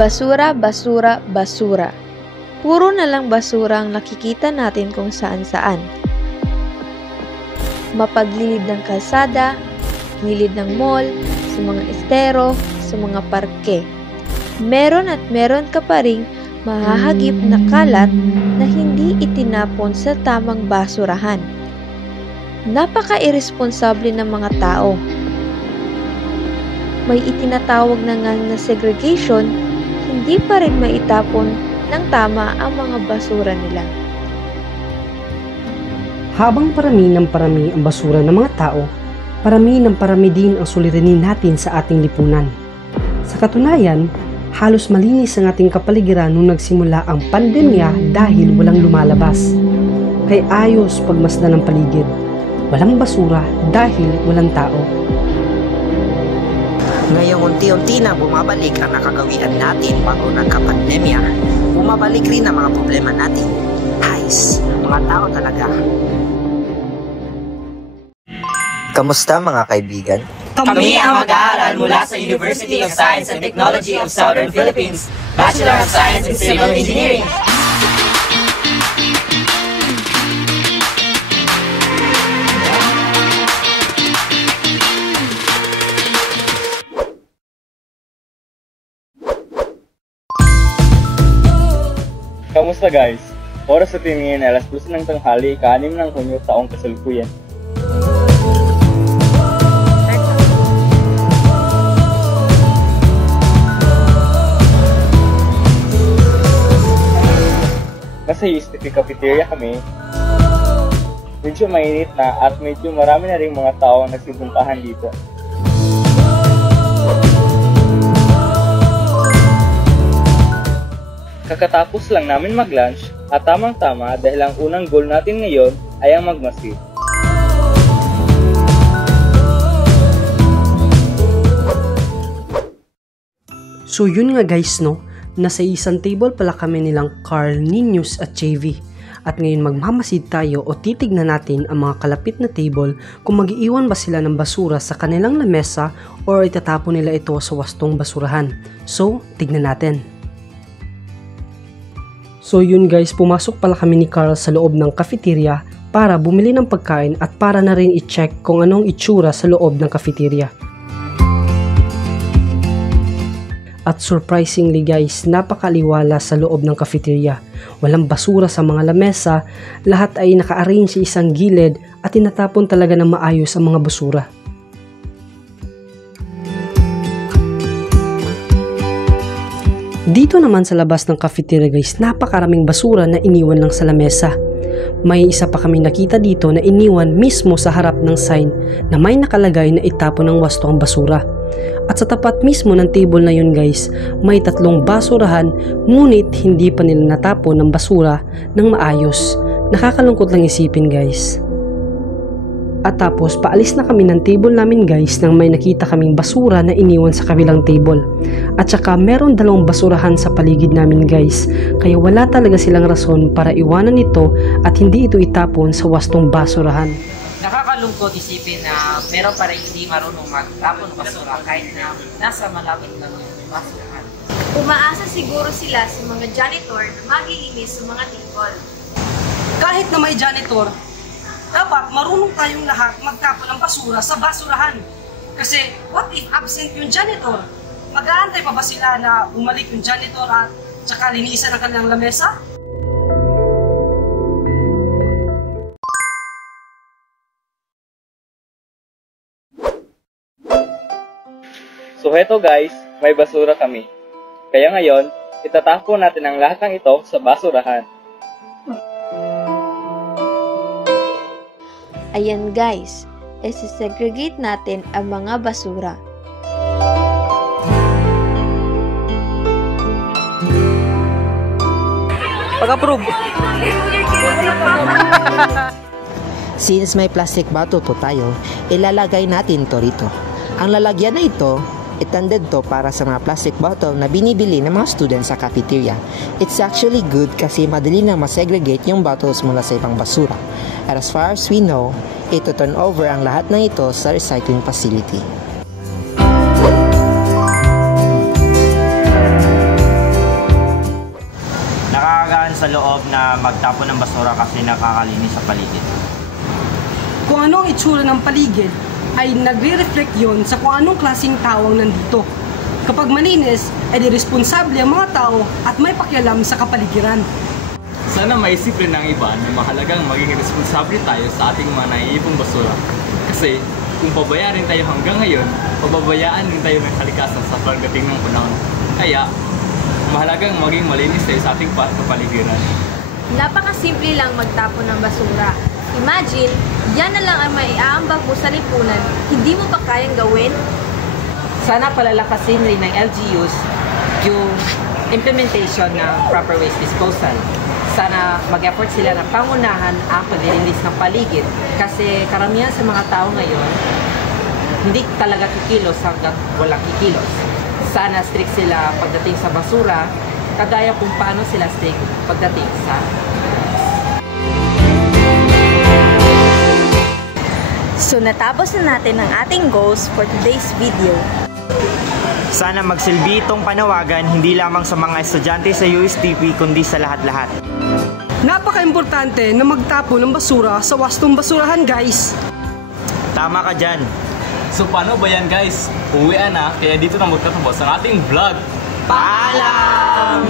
Basura, basura, basura. Puro na lang basura ang nakikita natin kung saan-saan. Mapaglilid ng kalsada, gilid ng mall, sa mga estero, sa mga parke. Meron at meron ka pa ring mahahagip na kalat na hindi itinapon sa tamang basurahan. Napaka-irresponsable ng mga tao. May itinatawag na nga na segregation, hindi pa rin maitapon ng tama ang mga basura nila. Habang parami ang basura ng mga tao, parami din ang suliranin natin sa ating lipunan. Sa katunayan, halos malinis ang ating kapaligiran nung nagsimula ang pandemya dahil walang lumalabas. Kaya ayos pagmasdan ng paligid. Walang basura dahil walang tao. Ngayong unti-unti na bumabalik ang nakagawian natin bago nagka-pandemya, bumabalik rin ang mga problema natin. Ayos, mga tao talaga. Kamusta mga kaibigan? Kami ang mag-aaral mula sa University of Science and Technology of Southern Philippines, Bachelor of Science in Civil Engineering. Kamusta guys? Oras sa tingin ay alas 12 ng tanghali, ika-6 ng Hunyo taong kasalukuyan. Nasa USTP Cafeteria kami. Medyo mainit na at medyo marami na rin mga tao ang nagsipuntahan dito. Kakatapos lang namin mag-lunch at tamang-tama dahil ang unang goal natin ngayon ay ang magmasid. So yun nga guys no, nasa isang table pala kami nilang Carl, Ninius at JV. At ngayon magmamasid tayo o titignan natin ang mga kalapit na table kung mag-iiwan ba sila ng basura sa kanilang lamesa o itatapon nila ito sa wastong basurahan. So, tignan natin. So yun guys, pumasok pala kami ni Carl sa loob ng cafeteria para bumili ng pagkain at para na rin i-check kung anong itsura sa loob ng cafeteria. At surprisingly guys, napakaliwala sa loob ng cafeteria. Walang basura sa mga lamesa, lahat ay naka-arrange sa isang gilid at tinatapon talaga ng maayos ang mga basura. Dito naman sa labas ng cafeteria guys, napakaraming basura na iniwan lang sa lamesa. May isa pa kami nakita dito na iniwan mismo sa harap ng sign na may nakalagay na itapon ng wasto ang basura. At sa tapat mismo ng table na yun guys, may 3 basurahan ngunit hindi pa nila natapon ng basura ng maayos. Nakakalungkot lang isipin guys. At tapos paalis na kami ng table namin guys nang may nakita kaming basura na iniwan sa kabilang table. At saka meron 2 basurahan sa paligid namin guys, kaya wala talaga silang rason para iwanan ito at hindi ito itapon sa wastong basurahan. Nakakalungkot isipin na meron pa rin hindi marunong magtapon basura kahit na nasa malapit lang yung basurahan. Umaasa siguro sila sa mga janitor na maglilinis sa mga table. Kahit na may janitor, dapat marunong tayong lahat magtapon ng basura sa basurahan. Kasi what if absent yung janitor? Mag-aantay pa ba sila na bumalik yung janitor at saka linisan ang kanilang lamesa? So heto guys, may basura kami. Kaya ngayon, itatapon natin ang lahat ng ito sa basurahan. Ayan guys, isi-segregate natin ang mga basura. Pag-approve! Since may plastic bottle po tayo, ilalagay natin ito rito. Ang lalagyan na ito, intended to para sa mga plastic bottle na binibili ng mga students sa cafeteria. It's actually good kasi madali na masegregate yung bottles mula sa ibang basura. At as far as we know, ito turn over ang lahat ng ito sa recycling facility. sa loob na magtapon ng basura kasi nakakalinis sa paligid. Kung ano ang itsura ng paligid, ay nagre-reflect yon sa kung anong klaseng tao ang nandito. Kapag malinis, ay responsable ang mga tao at may pakialam sa kapaligiran. Sana maisip rin ng iba na mahalagang maging responsable tayo sa ating mga naiipong basura. Kasi kung pabayaan rin tayo hanggang ngayon, pababayaan rin tayo ng kalikasan sa pagdating ng panahon. Kaya, mahalagang maging malinis tayo sa ating kapaligiran. Napakasimple lang magtapon ng basura. Imagine, yan na lang ang maiaambag mo sa lipunan, hindi mo pa kayang gawin? Sana palalakasin rin ng LGUs yung implementation ng proper waste disposal. Sana mag-effort sila na pangunahan ang paglilinis ng paligid kasi karamihan sa mga tao ngayon hindi talaga kikilos hanggang walang kikilos. Sana strict sila pagdating sa basura, kagaya kung paano sila strict pagdating sa So natapos na natin ang ating goals for today's video. Sana magsilbi itong panawagan hindi lamang sa mga estudyante sa USTP kundi sa lahat-lahat. Napaka-importante na magtapon ng basura sa wastong basurahan, guys. Tama ka dyan. So paano ba yan guys? Uwian na, kaya dito na magtatapos ang ating vlog. Paalam!